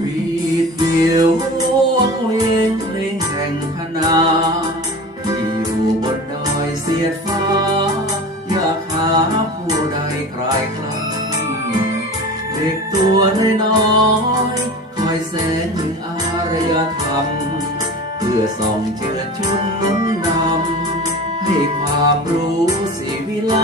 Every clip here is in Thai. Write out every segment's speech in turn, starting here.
วงเวงเพลงแห่งพนาที่อยู่บนดอยเสียดฟ้า อยากหาผู้ใดใครคลังเด็กตัวน้อยคอยแสนถึงอารยธรรม เพื่อส่องเชิญชวนนุ่นนำให้ความรู้สิวิไล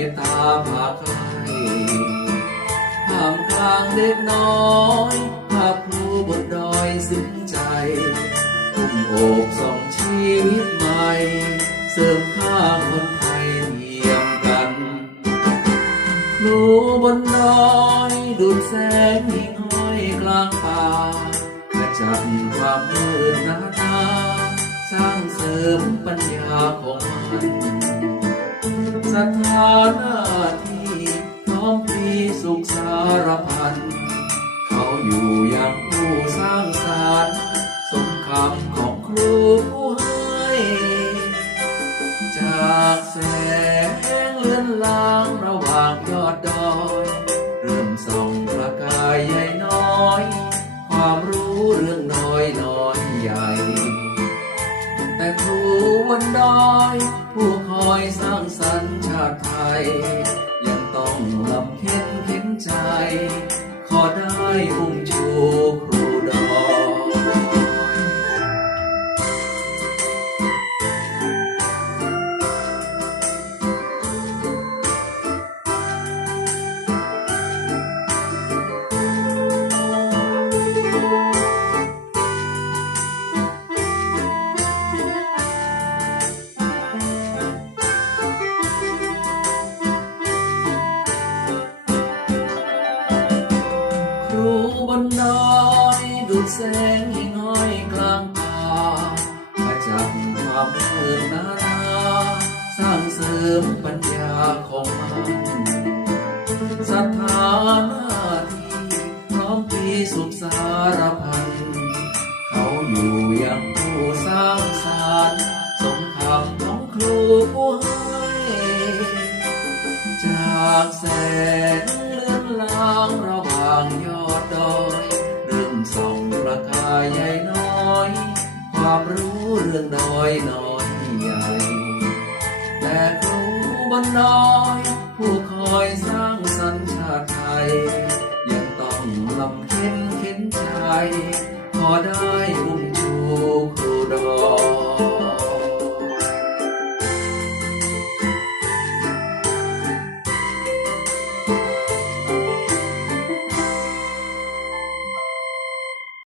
รักเมตาพาใครท่ามกลางเด็กน้อยภาคครูบนดอยซึ้งใจทุ่มโอบสองชีวิตใหม่ เสริมข้างคนไทยเทียมกัน ครูบนดอยดูดแสงหิ่งห้อยกลางป่าขจัดความมืดหนาตาสร้างเสริมปัญญาของมัน สถาหน้าที่พร้อมพีสุขสารพัน เขาอยู่อย่างผู้สร้างสรรค์สมคำของครูผู้ให้ จากแสงเลือนลางระหว่างยอดดอย บนดอย ผู้คอยสร้างสรรค์ชาติไทย ยังต้องลำเค็นเข็นใจ ขอได้อุ้มชู รูบนดอยดูดแสงหิ่งห้อยกลางป่ามาจากความมืดนาราสร้างเสริมปัญญาของมันศรัทธาหน้าที่พร้อมปีสุขสารพัน เขาอยู่อย่างผู้สร้างสรรค์สมคำของครูผู้ให้จากแสง ความรู้เรื่องน้อยน้อยใหญ่ แต่ครูบนน้อยผู้คอยสร้างสรรค์ชาติไทย ยังต้องลำเค็นเข็นใจขอได้อุ้ม